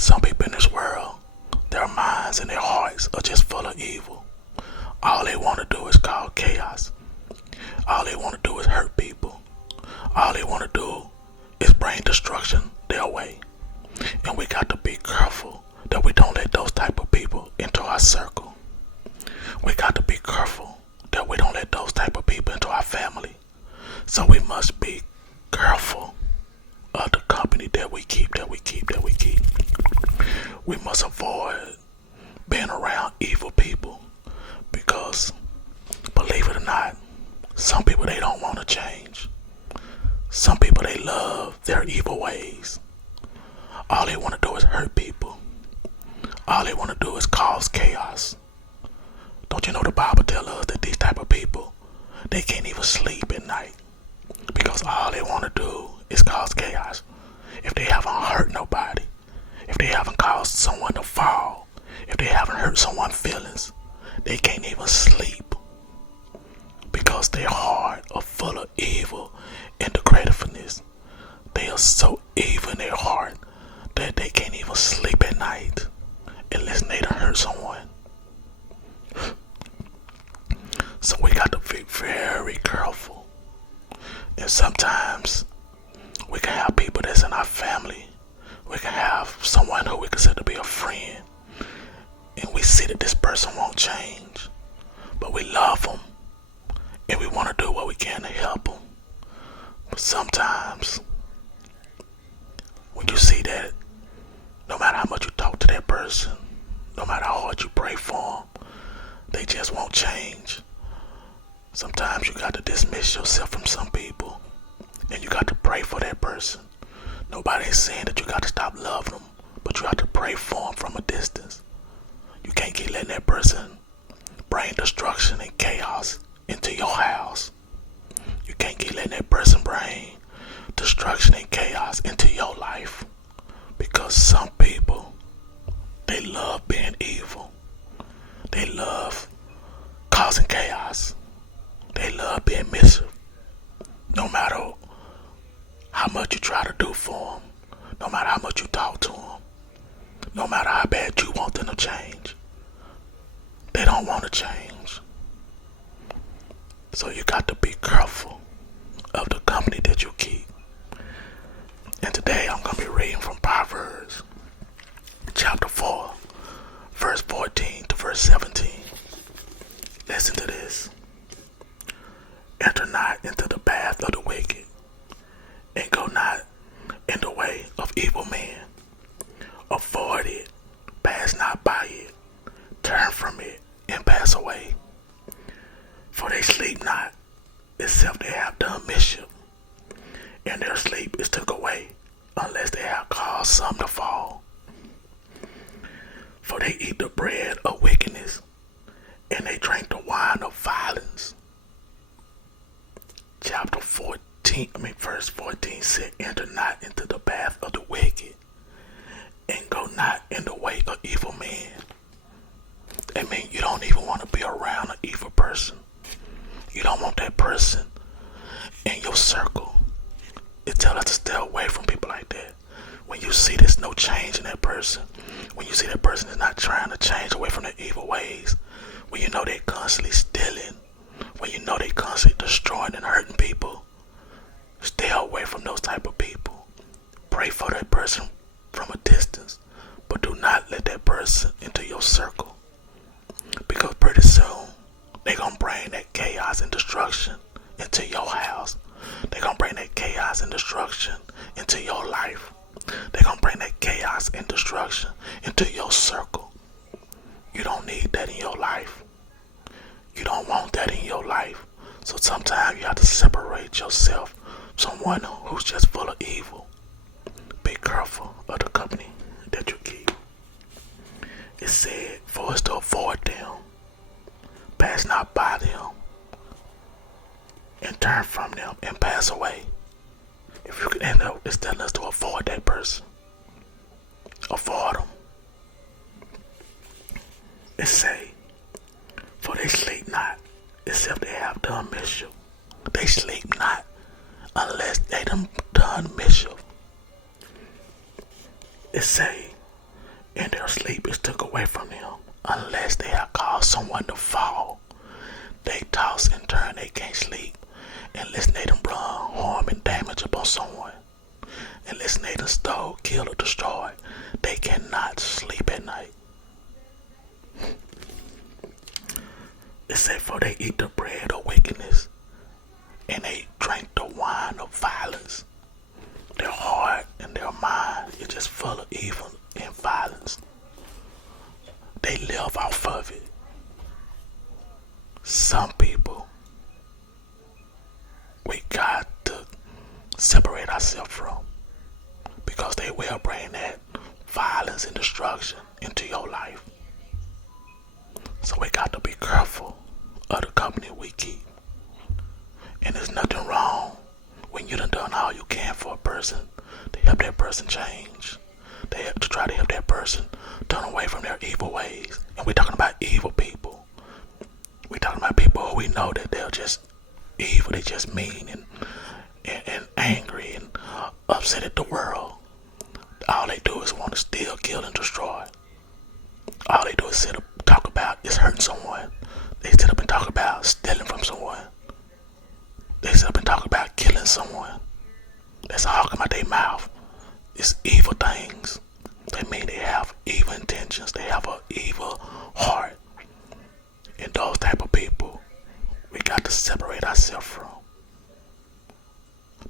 Some people in this world, their minds and their hearts are just full of evil. All they want to do is cause chaos. All they want to do is hurt people. All they want to do is bring destruction their way. And we got to be careful that we don't let those type of people into our circle. We got to be careful that we don't let those type of people into our family. So we must be careful of the company that we keep. We must avoid being around evil people because, believe it or not, some people, they don't want to change. Some people, they love their evil ways. All they want to do is hurt people. All they want to do is cause chaos. Don't you know the Bible tells us that these type of people, they can't even sleep at night because all they want to do is cause chaos. If they haven't hurt nobody, if they haven't caused someone to fall, if they haven't hurt someone's feelings, they can't even sleep because their heart are full of evil and negativeness. They are so evil in their heart that they can't even sleep at night unless they done hurt someone. So we got to be very careful. And sometimes we can have people that's in our family. We can have someone who we consider to be a friend. And we see that this person won't change. But we love them. And we want to do what we can to help them. But sometimes, when you see that, no matter how much you talk to that person, no matter how hard you pray for them, they just won't change. Sometimes you got to dismiss yourself from some people. And you got to pray for that person. Nobody's saying that you got to stop loving them, but you have to pray for them from a distance. You can't keep letting that person bring destruction and chaos into your house. You can't keep letting that person bring destruction and chaos into your life. Because some people, they love being evil. They love causing chaos. They love being mischief. No matter how much you try to do for them, no matter how much you talk to them, no matter how bad you want them to change, they don't want to change. So you got to be careful of the company that you keep. And today I'm going to be reading from Proverbs chapter 4, verse 14 to verse 17. Listen to this. Enter not into the path of the wicked, and go not in the way of evil men. Avoid it, pass not by it, turn from it, and pass away. For they sleep not, except they have done mischief, and their sleep is took away, unless they have caused some to fall. For they eat the bread of wickedness, and they drink the wine of violence. Verse 14 said, enter not into the path of the wicked, and go not in the way of evil men. That means you don't even want to be around an evil person. You don't want that person in your circle. It tells us to stay away from people like that. When you see there's no change in that person, when you see that person is not trying to change away from their evil ways, when you know they're constantly stealing, when you know they're constantly destroying and hurting people, stay away from those type of people. Pray for that person from a distance, but do not let that person into your circle. Because pretty soon, they're going to bring that chaos and destruction into your house. They're going to bring that chaos and destruction into your life. They're going to bring that chaos and destruction into your circle. You don't need that in your life. You don't want that in your life. So sometimes you have to separate yourself from someone who's just full of evil. Be careful of the company that you keep. It said for us to avoid them, pass not by them, and turn from them and pass away. If you could end up, it's telling us to avoid that person. Avoid them. It say, for they sleep not, except they have done mischief. They sleep not, unless they done mischief. It say, and their sleep is took away from them unless they have caused someone to fall. They toss and turn, they can't sleep unless they done brought harm and damage upon someone. Unless they done stole, killed, or destroyed, they cannot sleep at night. It said, for they eat the bread of wickedness, and they drink the wine of violence. Their heart and their mind is just full of evil and violence. They live off of it. Some people, we got to separate ourselves from, because they will bring that violence and destruction into your life. So we got to be careful of the company we keep. And there's nothing wrong when you done all you can for a person to help that person change. To try to help that person turn away from their evil ways. And we're talking about evil people. We're talking about people who we know that they're just evil, they just mean and angry and upset at the world. All they do is want to steal, kill, and destroy. All they do is sit up and talk about is hurting someone. They sit up and talk about stealing from someone. They sit up and talk about killing someone. That's all come out their mouth. It's evil things. They mean they have evil intentions. They have an evil heart. And those type of people, we got to separate ourselves from.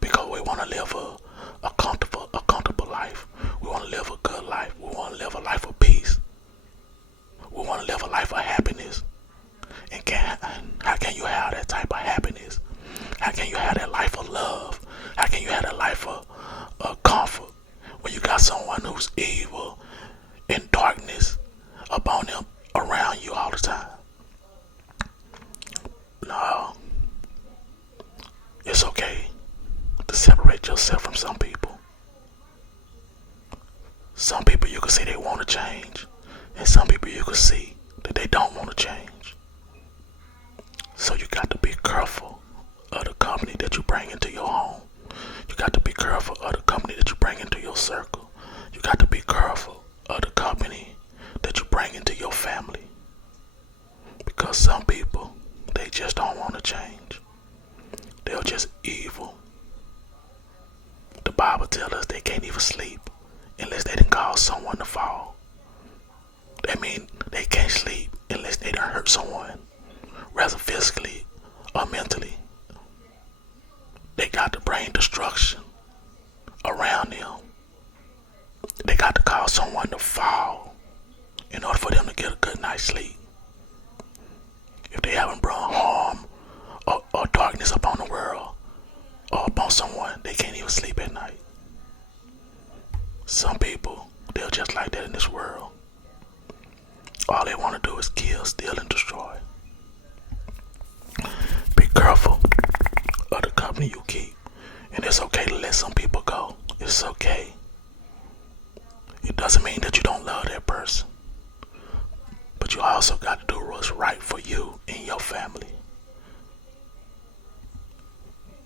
Because we want to live a comfortable life. We want to live a good life. We want to live a life of peace. We want to live a life of happiness. And how can you have that type of happiness? How can you have that life of love? How can you have that life of comfort when you got someone who's evil and darkness upon them around you all the time? No. It's okay to separate yourself from some people. Some people you can see they want to change, and some people you can see that they don't want to change. So you got to be careful of the company that you bring into your home. You got to be careful of the company that you bring into your circle. You got to be careful of the company that you bring into your family. Because some people, they just don't want to change. They're just evil. The Bible tells us they can't even sleep unless they done cause someone to fall. That means they can't sleep unless they done hurt someone, whether physically or mentally. They got to bring destruction around them. They got to cause someone to fall in order for them to get a good night's sleep. If they haven't brought harm or darkness upon the world or upon someone, they can't even sleep at night. Some people, they're just like that in this world. All they want to do is kill, steal, and destroy. Be careful of the company you keep. And it's okay to let some people go. It's okay. It doesn't mean that you don't love that person. But you also got to do what's right for you and your family.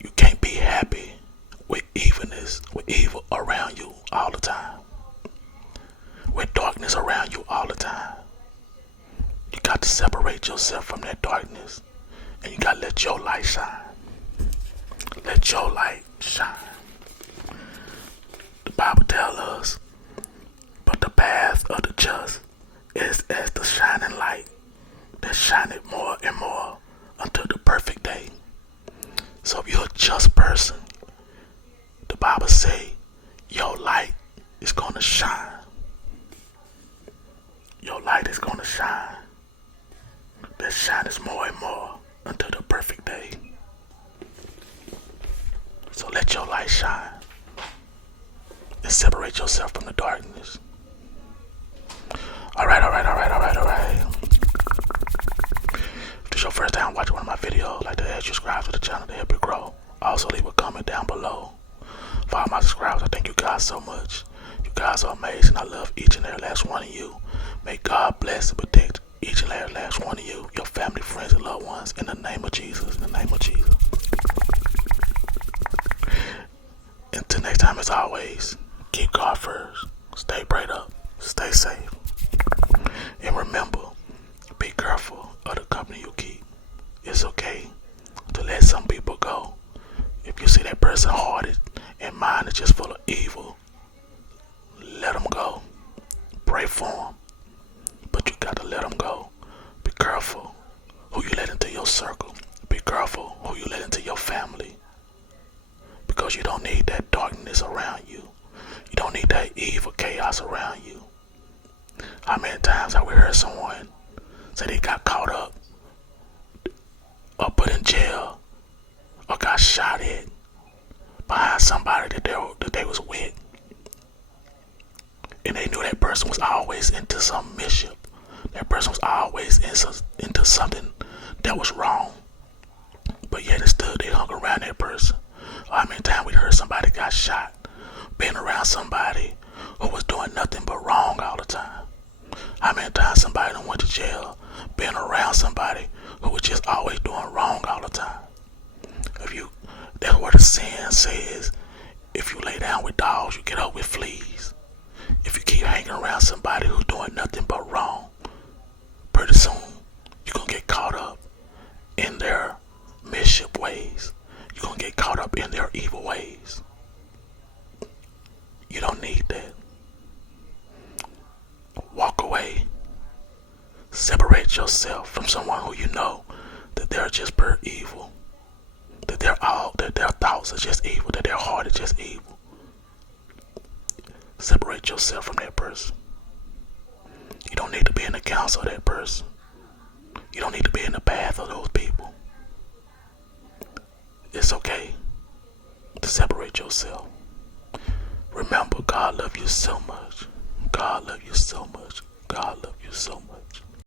You can't be happy with evilness, with evil around you all the time. With darkness around you all the time. You got to separate yourself from that darkness. And you got to let your light shine. Let your light shine. The Bible tells us, but the path of the just is as the shining light that shineth more and more until the perfect day. So if you're a just person, the Bible say your light is going to shine. Your light is going to shine. That shines more and more until the perfect day. So let your light shine and separate yourself from the darkness. Alright. If this is your first time watching one of my videos, I'd like to ask you to subscribe to the channel to help it grow. Also leave a comment down below. For all my subscribers, I thank you guys so much. You guys are amazing. I love each and every last one of you. May God bless and protect each and every last one of you, your family, friends, and loved ones, in the name of Jesus. In the name of Jesus. Until next time, as always, keep God first. Stay prayed up. Stay safe. How many times have we heard someone say they got caught up or put in jail or got shot at behind somebody that they was with, and they knew that person was always into some mischief. That person was always into something that was wrong. But yet instead they hung around that person. Or how many times we heard somebody got shot being around somebody who was doing nothing but wrong all the time. How many times somebody done went to jail being around somebody who was just always doing wrong all the time. That's what the saying says, if you lay down with dogs, you get up with fleas. If you keep hanging around somebody who's doing nothing but wrong, pretty soon you're gonna get caught up in their mischief ways. You're gonna get caught up in their evil ways. You don't need that. Walk away. Separate yourself from someone who you know that they're just pure evil. That their thoughts are just evil. That their heart is just evil. Separate yourself from that person. You don't need to be in the counsel of that person. You don't need to be in the path of those people. It's okay to separate yourself. Remember, God loves you so much. God loves you so